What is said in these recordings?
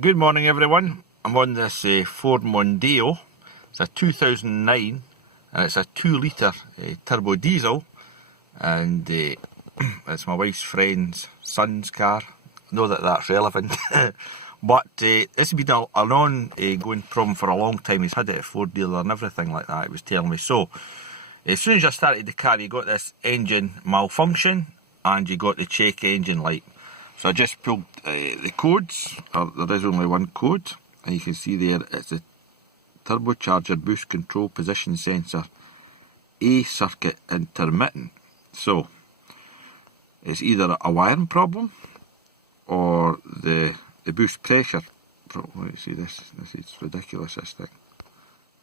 Good morning everyone. I'm on this Ford Mondeo. It's a 2009 and it's a 2 litre turbo diesel, and it's my wife's friend's son's car. I know that that's relevant but this has been an ongoing problem for a long time. He's had it at Ford dealer and everything like that, he was telling me. So as soon as I started the car, you got this engine malfunction and you got the check engine light. So I just pulled the codes. There is only one code, and you can see there it's a turbocharger boost control position sensor A circuit intermittent. So it's either a wiring problem or the boost pressure problem. You see this is ridiculous, this thing.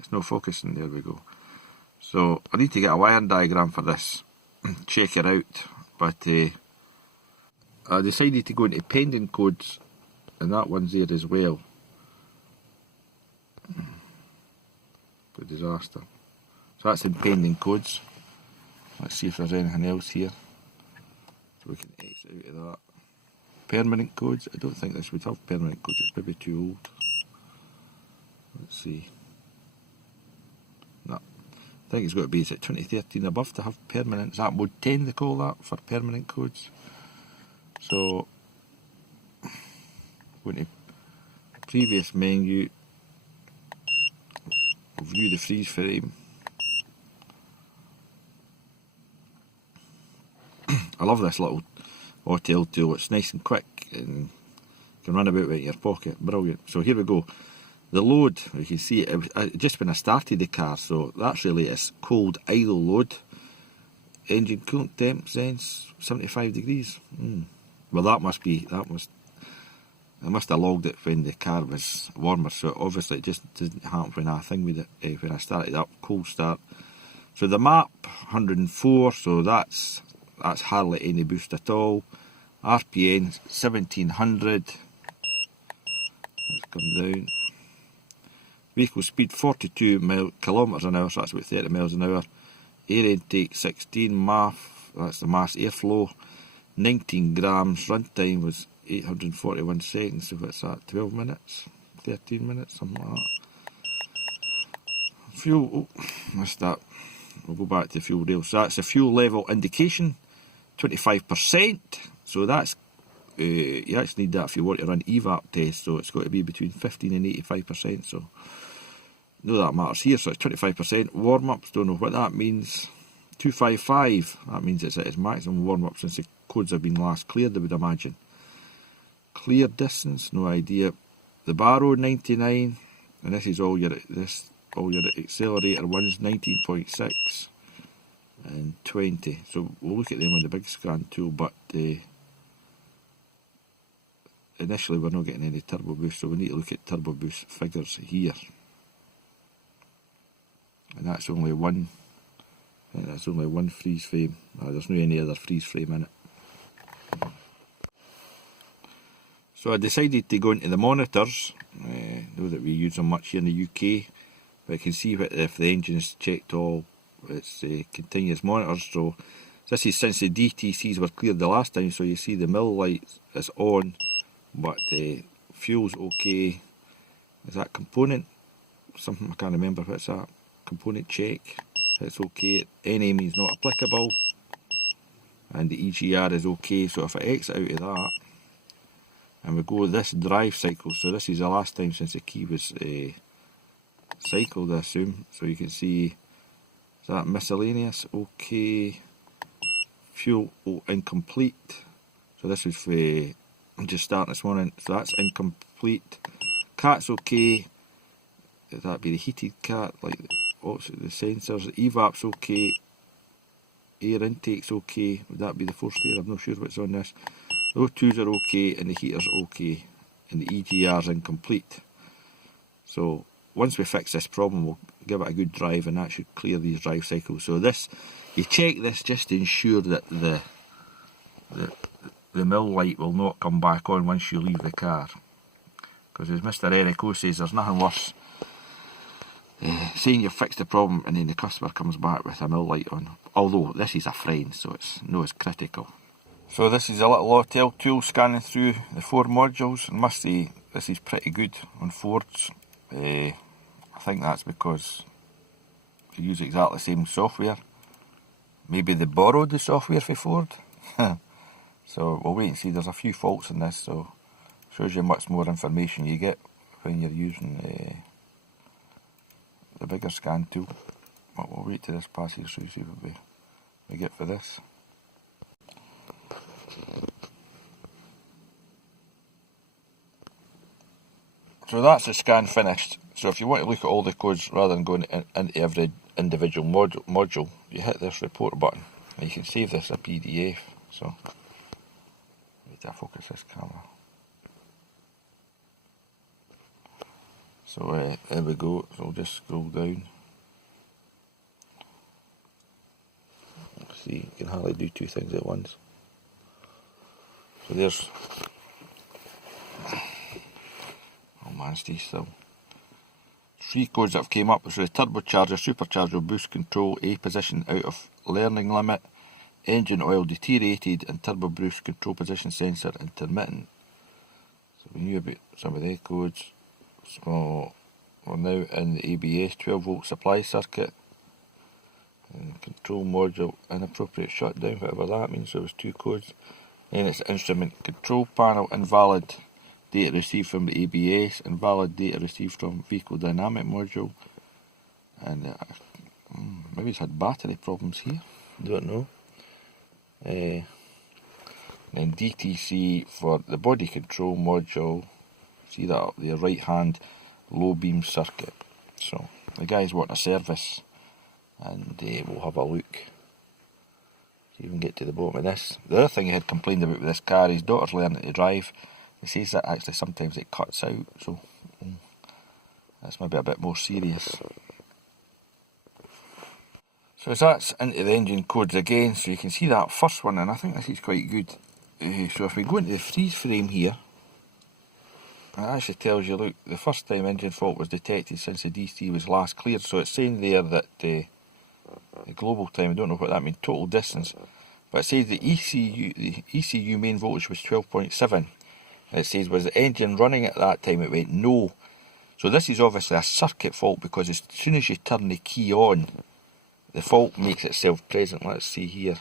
It's no focusing. There we go. So I need to get a wiring diagram for this, check it out, but I decided to go into pending codes, and that one's there as well. The disaster. So that's in pending codes. Let's see if there's anything else here. So we can exit out of that. Permanent codes. I don't think this would have permanent codes. It's maybe too old. Let's see. No. I think it's got to be, is it 2013 above to have permanent? Is that mode 10 they call that for permanent codes? So, going to previous menu, view the freeze frame. I love this little hotel tool. It's nice and quick and can run about with it in your pocket. Brilliant. So here we go. The load, you can see it was just when I started the car, so that's really its cold idle load. Engine coolant temp sense 75 degrees. Well, I must have logged it when the car was warmer, so obviously it just didn't happen when I started up, cold start. So the map 104, so that's hardly any boost at all. RPN 1700. Let's come down. Vehicle speed 42 kilometres an hour, so that's about 30 miles an hour. Air intake 16, MAF, that's the mass airflow. 19 grams, runtime was 841 seconds, so what's that, 12 minutes, 13 minutes, something like that. Fuel, missed that, we'll go back to the fuel rail. So that's the fuel level indication, 25%, so that's, you actually need that if you want to run EVAP tests, so it's got to be between 15 and 85%, so no that matters here. So it's 25%, warm-ups, don't know what that means. 255, that means it's at its maximum warm-up since the codes have been last cleared, I would imagine. Clear distance, no idea. The Barrow 99, and this is all your accelerator ones, 19.6 and 20. So we'll look at them on the big scan tool, but initially we're not getting any turbo boost, so we need to look at turbo boost figures here. And that's only one. That's only one freeze frame. There's no any other freeze frame in it. So I decided to go into the monitors. Know that we use them much here in the UK, but I can see if the engine is checked all. It's continuous monitors. So this is since the DTCs were cleared the last time. So you see the mill light is on, but fuel's okay. Is that component? Something I can't remember. What's that? Component check. It's okay. NA means not applicable, and the EGR is okay. So if I exit out of that and we go this drive cycle, so this is the last time since the key was cycled, I assume. So you can see, is that miscellaneous? Okay. Fuel incomplete. So this is for just starting this morning. So that's incomplete. Cat's okay. That'd be the heated cat, like the sensors. The evap's okay. Air intake's okay. Would that be the forced air? I'm not sure what's on this. The O2s are okay, and the heater's okay, and the EGR's incomplete. So once we fix this problem, we'll give it a good drive, and that should clear these drive cycles. So this, you check this just to ensure that the mill light will not come back on once you leave the car. Because as Mr. Eric O says, there's nothing worse saying you've fixed the problem and then the customer comes back with a mill light on. Although this is a friend, so it's no as critical. So this is a little hotel tool scanning through the 4 modules, and must say this is pretty good on Fords. I think that's because they use exactly the same software. Maybe they borrowed the software for Ford. So we'll wait and see. There's a few faults in this, so shows you much more information you get when you're using the bigger scan tool. But we'll wait till this passes through, see what we get for this. So that's the scan finished. So if you want to look at all the codes rather than going into every individual module, you hit this report button and you can save this as a PDF. So need to focus this camera. So there we go. So we'll just scroll down. See, you can hardly do two things at once. So there's, oh man, stay still. 3 codes that have came up. So the turbocharger, supercharger, boost control, A position out of learning limit, engine oil deteriorated, and turbo boost control position sensor intermittent. So we knew about some of the codes. So we're now in the ABS 12 volt supply circuit. And control module inappropriate shutdown, whatever that means. So it was 2 codes. Then it's instrument control panel, invalid data received from the ABS, invalid data received from vehicle dynamic module, and maybe it's had battery problems here, don't know. Then DTC for the body control module, see that up there, right hand low beam circuit. So the guys want a service, and we'll have a look, see if we can get to the bottom of this. The other thing he had complained about with this car, his daughter's learning to drive. He says that actually sometimes it cuts out, so that's maybe a bit more serious. So as that's into the engine codes again, so you can see that first one, and I think this is quite good. So if we go into the freeze frame here, it actually tells you, look, the first time engine fault was detected since the DC was last cleared. So it's saying there that the global time, I don't know what that means, total distance, but it says the ECU main voltage was 12.7. It says, was the engine running at that time? It went no. So this is obviously a circuit fault, because as soon as you turn the key on, the fault makes itself present. Let's see here,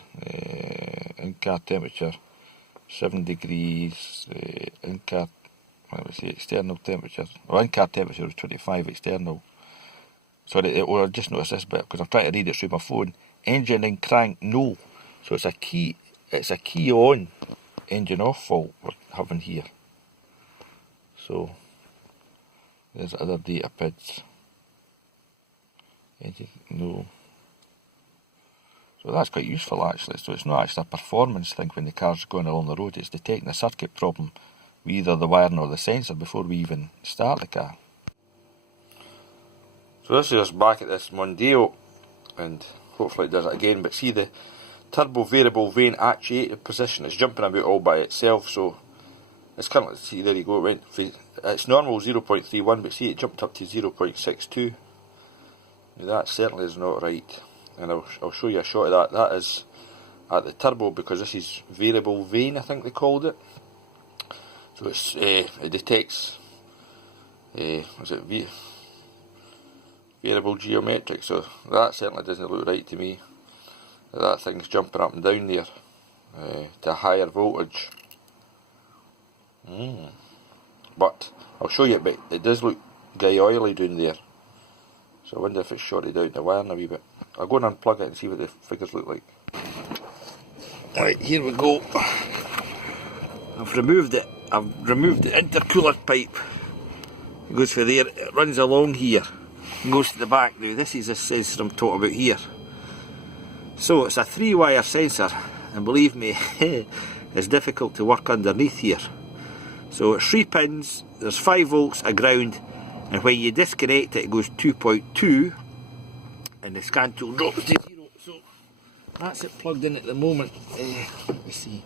in-car temperature 7 degrees, in-car, let me see, external temperature, well, in-car temperature was 25, external. Sorry, I just noticed this bit because I'm trying to read it through my phone. Engine in crank, no. So it's a key on, engine off fault we're having here. So there's other data PIDs. Engine, no. So that's quite useful actually. So it's not actually a performance thing when the car's going along the road. It's detecting a circuit problem with either the wiring or the sensor before we even start the car. So this is us back at this Mondeo, and hopefully it does it again. But see, the turbo variable vane actuator position is jumping about all by itself. So it's currently, see, there you go, it went, it's normal 0.31, but see it jumped up to 0.62. That certainly is not right, and I'll show you a shot of that. That is at the turbo, because this is variable vane, I think they called it. So it's it detects was it variable geometric, so that certainly doesn't look right to me. That thing's jumping up and down there to a higher voltage. But I'll show you, but it does look grey oily down there. So I wonder if it's shorted out the wiring a wee bit. I'll go and unplug it and see what the figures look like. Right, here we go. I've removed it. I've removed the intercooler pipe. It goes for there. It runs along here. It goes to the back. Now this is the sensor I'm talking about here. So it's a 3-wire sensor, and believe me, it's difficult to work underneath here. So it's 3 pins. There's 5 volts of ground, and when you disconnect it, it goes 2.2, and the scan tool drops to 0. So that's it plugged in at the moment. Let me see.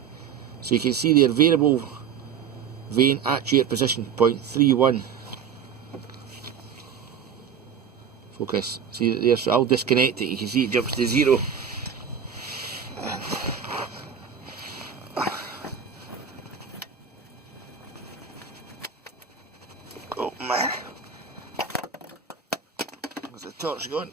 So you can see their variable vane actuator position 0.31. Focus. See there. So I'll disconnect it. You can see it jumps to 0. man. Where's the torch gone?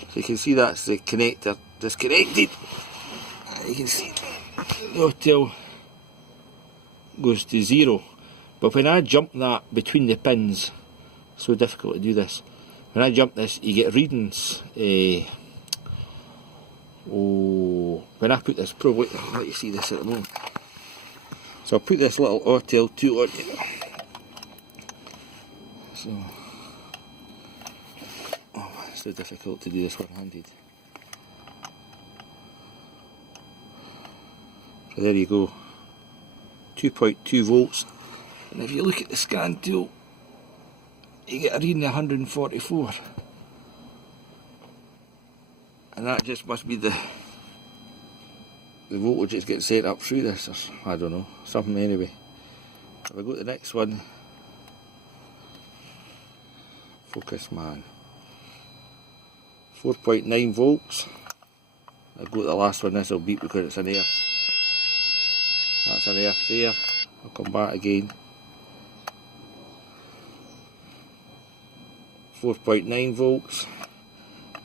So you can see that's the connector disconnected. You can see the hotel goes to 0. But when I jump that between the pins, so difficult to do this. When I jump this, you get readings. When I put this, probably, I'll let you see this at the moment. So I'll put this little hotel tool on it. So, it's so difficult to do this one-handed. So there you go, 2.2 volts. And if you look at the scan tool, you get a reading of 144. And that just must be the voltage that's getting set up through this, or I don't know, something anyway. If I go to the next one, focus man, 4.9 volts. I'll go to the last one, this will beep because it's an earth. That's an earth there. I'll come back again. 4.9 volts,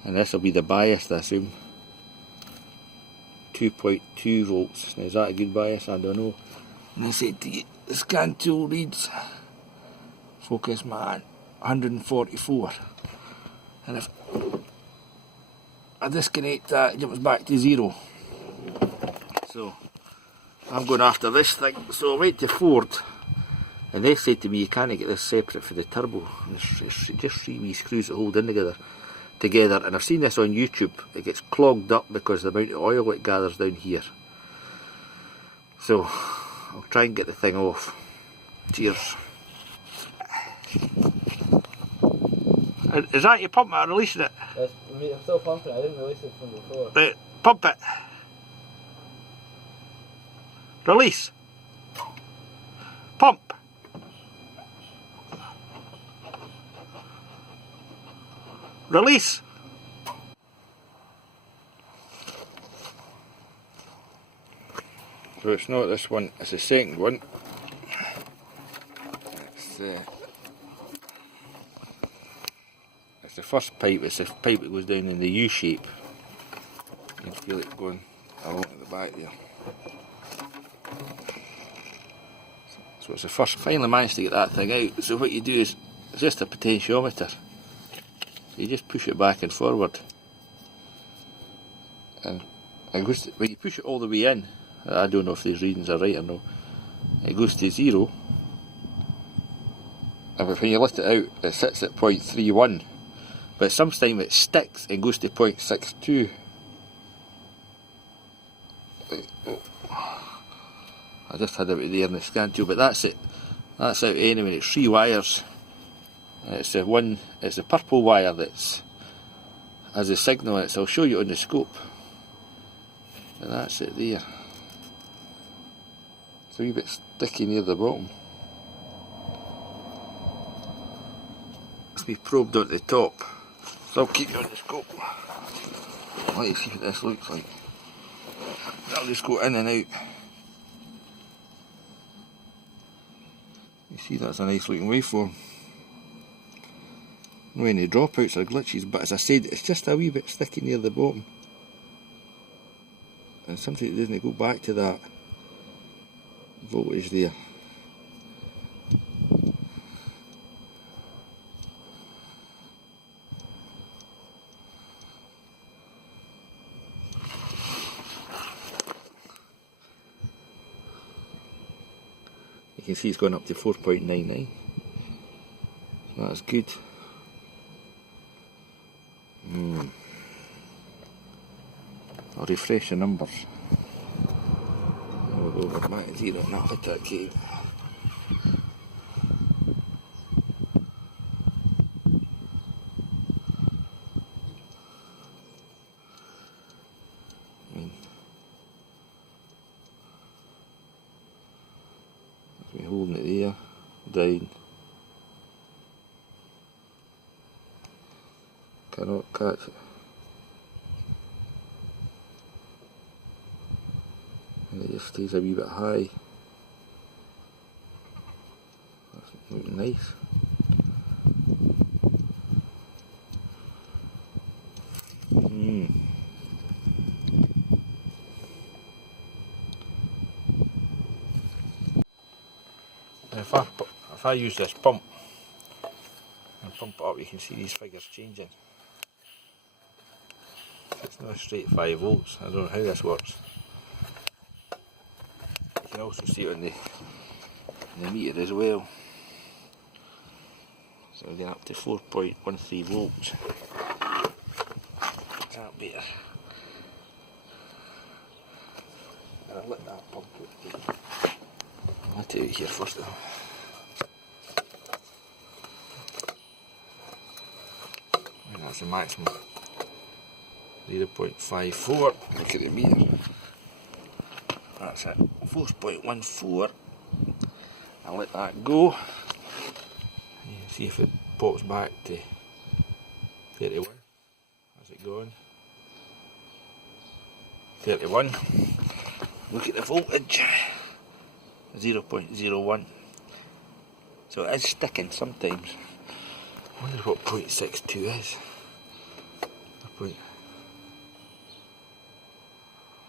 and this will be the bias, I assume. 2.2 volts. Now, is that a good bias? I don't know. And I said to get the scan tool reads, focus man, 144. And if I disconnect that, it jumps back to 0. So I'm going after this thing. So I went to Ford, and they said to me, you can't get this separate for the turbo. And there's just 3 wee screws that hold in together. And I've seen this on YouTube. It gets clogged up because of the amount of oil it gathers down here. So I'll try and get the thing off. Cheers. Is that you pumping it or releasing it? I'm still pumping it. I didn't release it from before. Right, pump it. Release. Pump. Release. So it's not this one, it's the second one. It's the first pipe, it's the pipe that goes down in the U shape. You can feel it going along at the back there. So it's the first, finally managed to get that thing out. So what you do is, it's just a potentiometer. You just push it back and forward, and when you push it all the way in, I don't know if these readings are right or no, it goes to 0, and when you let it out, it sits at 0.31, but sometimes it sticks and goes to 0.62. I just had it out there in the scan tool, but that's it. That's out anyway. It's 3 wires. It's the purple wire that's has a signal in it, so I'll show you on the scope. And that's it there. It's a wee bit sticky near the bottom. It's been probed onto the top, so I'll keep you on the scope. Let you see what this looks like. I'll just go in and out. You see, that's a nice looking waveform. No any dropouts or glitches, but as I said, it's just a wee bit sticky near the bottom. And sometimes it doesn't go back to that voltage there. You can see it's gone up to 4.99. That's good. I'll refresh the numbers. We'll go over back to 0 and I'll hit that key. We're holding it there, down. Cannot catch it. And it just stays a wee bit high. nice. If I use this pump and pump it up, you can see these figures changing. It's not a straight 5 volts. I don't know how this works. You can also see it on the meter as well. So we're getting up to 4.13 volts. Is that better? I'll let that pump out. I'll let it out here first though. And that's the maximum. 0.54. Look at the meter. That's it. 4.14. I'll let that go. You can see if it pops back to 31. How's it going? 31. Look at the voltage. 0.01. So it is sticking sometimes. I wonder what 0.62 is.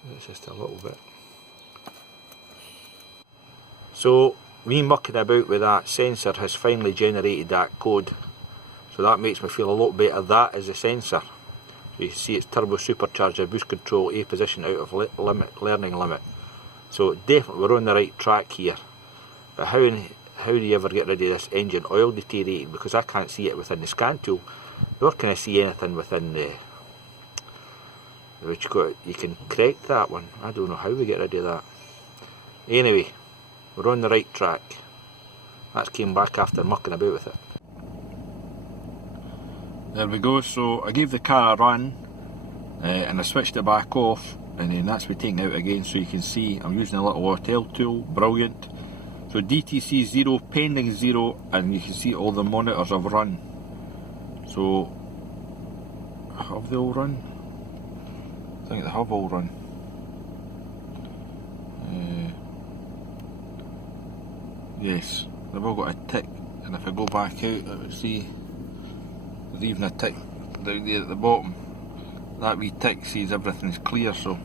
It's just a little bit. So me mucking about with that sensor has finally generated that code. So that makes me feel a lot better. That is the sensor. So you can see it's turbo supercharger, boost control, A position out of learning limit. So definitely we're on the right track here. But how do you ever get rid of this engine oil deteriorating? Because I can't see it within the scan tool, nor can I see anything within the which you can correct that one. I don't know how we get rid of that. Anyway, we're on the right track. That came back after mucking about with it. There we go. So I gave the car a run and I switched it back off, and then that's been taken out again. So you can see I'm using a little hotel tool. Brilliant. So DTC 0, pending 0, and you can see all the monitors have run. So have they all run? I think they have all run. Yes, they've all got a tick, and if I go back out, I would see there's even a tick down there at the bottom. That wee tick sees everything's clear, so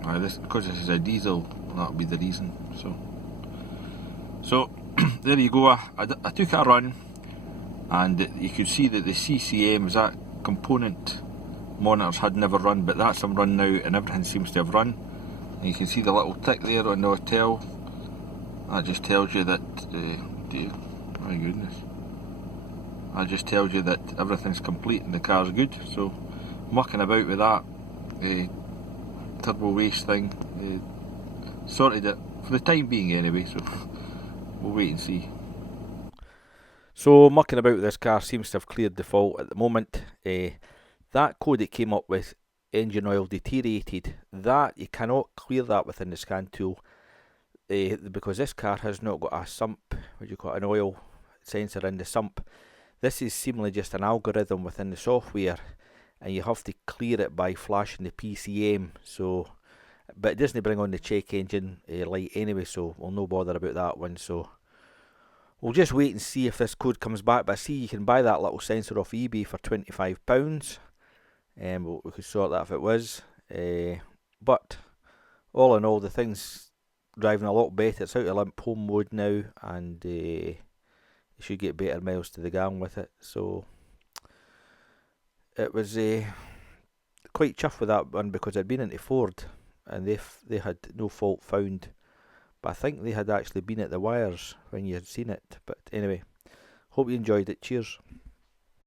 because this is a diesel, that'll be the reason. So there you go. I took a run, and you could see that the CCMs, that component monitors, had never run, but that's them run now, and everything seems to have run. And you can see the little tick there on the hotel. That just tells you that, my goodness, that just tells you that everything's complete and the car's good. So mucking about with that turbo waste thing, sorted it for the time being anyway, so we'll wait and see. So mucking about with this car seems to have cleared the fault at the moment. That code it came up with, engine oil deteriorated, that you cannot clear that within the scan tool, because this car has not got a sump, an oil sensor in the sump. This is seemingly just an algorithm within the software, and you have to clear it by flashing the PCM. So, but it doesn't bring on the check engine light anyway, so we'll no bother about that one. So we'll just wait and see if this code comes back. But I see you can buy that little sensor off eBay for £25. We could sort that if it was. But all in all, the thing's driving a lot better. It's out of limp home mode now, and you should get better miles to the gallon with it. So it was quite chuffed with that one, because I'd been into Ford and they had no fault found, but I think they had actually been at the wires when you had seen it. But anyway, hope you enjoyed it. Cheers.